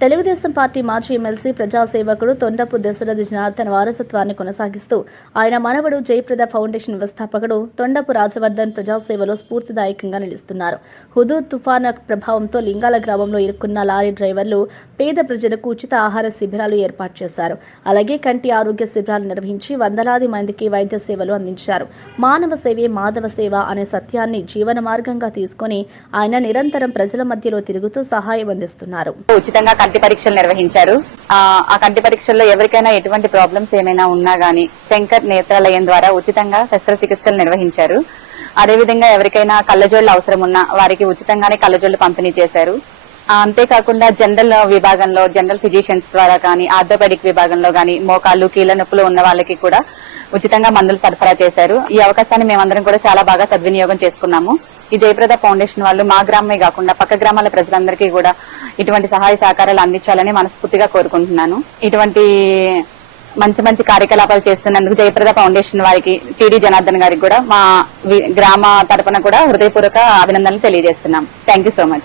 Telugu Desam party మాజీ MLC ప్రజాసేవకుడు Tondapu Dasarathi Janardhan వారసత్వాన్ని కొనసాగిస్తూ ఆయన మనవడు జయప్రద ఫౌండేషన్ వ్యవస్థాపకుడు తొండపు రాజవర్ధన్ ప్రజాసేవలో స్ఫూర్తిదాయకంగా నిలుస్తున్నారు. హుదూద్ తుఫాను ప్రభావంతో లింగాల గ్రామంలో ఇరుక్కున్న లారీ డ్రైవర్లు పేద ప్రజలకు ఉచిత ఆహార శిబిరాలు ఏర్పాటు చేశారు. అలాగే కంటి ఆరోగ్య శిబిరాలు నిర్వహించి వందలాది మందికి వైద్య సేవలు అందించారు. మానవ సేవే మాధవ సేవ అనే సత్యాన్ని జీవన మార్గంగా తీసుకుని ఆయన నిరంతరం ప్రజల మధ్యలో తిరుగుతూ సహాయం అందిస్తున్నారు. కంటి పరీక్షలు నిర్వహించారు. ఆ కంటి పరీక్షల్లో ఎవరికైనా ఎటువంటి ప్రాబ్లమ్స్ ఏమైనా ఉన్నా గానీ శంకర్ నేత్రాలయం ద్వారా ఉచితంగా శస్త్రచికిత్సలు నిర్వహించారు. అదేవిధంగా ఎవరికైనా కళ్లజోళ్లు అవసరం ఉన్నా వారికి ఉచితంగానే కళ్లజోళ్లు పంపిణీ చేశారు. అంతేకాకుండా జనరల్ విభాగంలో జనరల్ ఫిజిషియన్స్ ద్వారా కానీ ఆర్థోపెడిక్ విభాగంలో గానీ మోకాళ్లు కీళ్ల నొప్పులు ఉన్న వాళ్ళకి కూడా ఉచితంగా మందులు సరఫరా చేశారు. ఈ అవకాశాన్ని మేమందరం కూడా చాలా బాగా సద్వినియోగం చేసుకున్నాము. ఈ జయప్రద ఫౌండేషన్ వాళ్ళు మా గ్రామమే కాకుండా పక్క గ్రామాల ప్రజలందరికీ కూడా ఇటువంటి సహాయ సహకారాలు అందించాలని మనస్ఫూర్తిగా కోరుకుంటున్నాను. ఇటువంటి మంచి మంచి కార్యకలాపాలు చేస్తున్నందుకు జయప్రద ఫౌండేషన్ వారికి టీడీ జనార్దన్ గారికి కూడా మా గ్రామ తరపున కూడా హృదయపూర్వక అభినందనలు తెలియజేస్తున్నాం. Thank you so much.